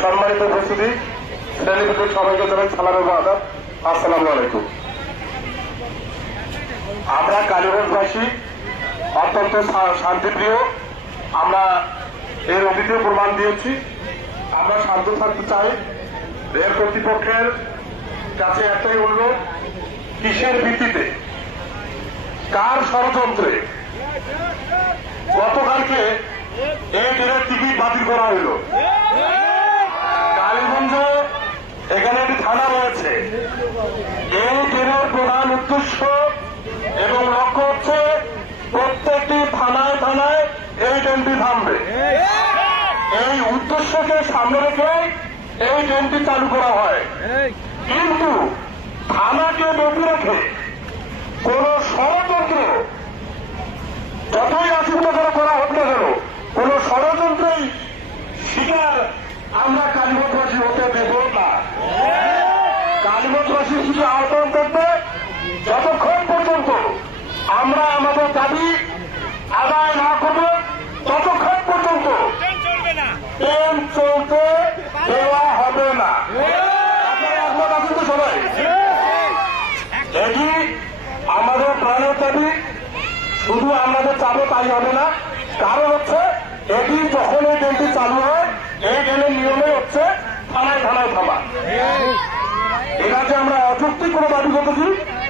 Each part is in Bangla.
সম্মানিত উপস্থিতি শ্রেণীভিত্তিক সবাইকে জানাই সালাম আদাব। আলাইকুম। আমরা কালীগঞ্জবাসী অত্যন্ত শান্তিপ্রিয়। আমরা এর অতীতে প্রমাণ দিয়েছি। আমরা শান্ত থাকতে চাই। রেল কর্তৃপক্ষের কাছে একটাই অনুরোধ, কিসের ভিত্তিতে, কার ষড়যন্ত্রে গতকালকে এই ট্রেনের টিকিট বাতিল করা হইল। কালীগঞ্জে এখানে একটি থানা রয়েছে। এই ট্রেনের প্রধান উদ্দেশ্য এবং লক্ষ্য হচ্ছে প্রত্যেকটি থানায় থানায় এই ট্রেনটি থামবে। এই উদ্দেশ্যকে সামনে রেখে এই ট্রেনটি চালু করা হয় কিন্তু থানাকে বেঁধে রেখে কোন ষড়যন্ত্র যতই রাজনীতি করে করা হোক না কেন কোন ষড়যন্ত্রেই শিকার আমরা কালীপথবাসী হতে দেব না কালীপথবাসী শুধু আহ্বান করবে, যতক্ষণ পর্যন্ত আমরা আমাদের দাবি আদায় না করব, ততক্ষণ পর্যন্ত ট্রেন চলতে দেওয়া হবে না। সবাই? এটি আমাদের প্রাণের দাবি শুধু আমাদের চাপে তাই হবে না। কারণ হচ্ছে, এটি যখন এই ট্রেনটি চালু হয়, এই ট্রেনের নিয়মে হচ্ছে থানায় থানায় থামা এটা অযৌক্তিক কোনো দাবি করতেছি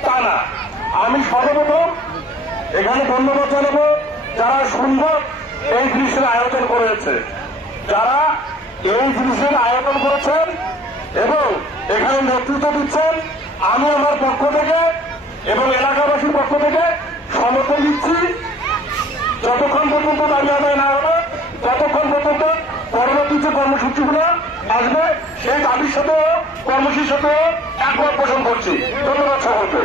তা না। আমি সর্বপ্রথম এখানে ধন্যবাদ জানাব যারা সুন্দর এই দৃশ্যের আয়োজন করেছে। যারা এই দৃশ্যের আয়োজন করেছেন এবং এখানে নেতৃত্ব দিচ্ছেন, আমি আমার পক্ষ থেকে এবং এলাকাবাসীর পক্ষ থেকে সমর্থন দিচ্ছি। যতক্ষণ পর্যন্ত দাবি আদায় না হবে, ততক্ষণ পর্যন্ত পরবর্তী যে কর্মসূচিগুলো আসবে, সেই দাবির সাথেও, কর্মসূচির সাথে আগ্রহ পোষণ করছি ধন্যবাদ সকলকে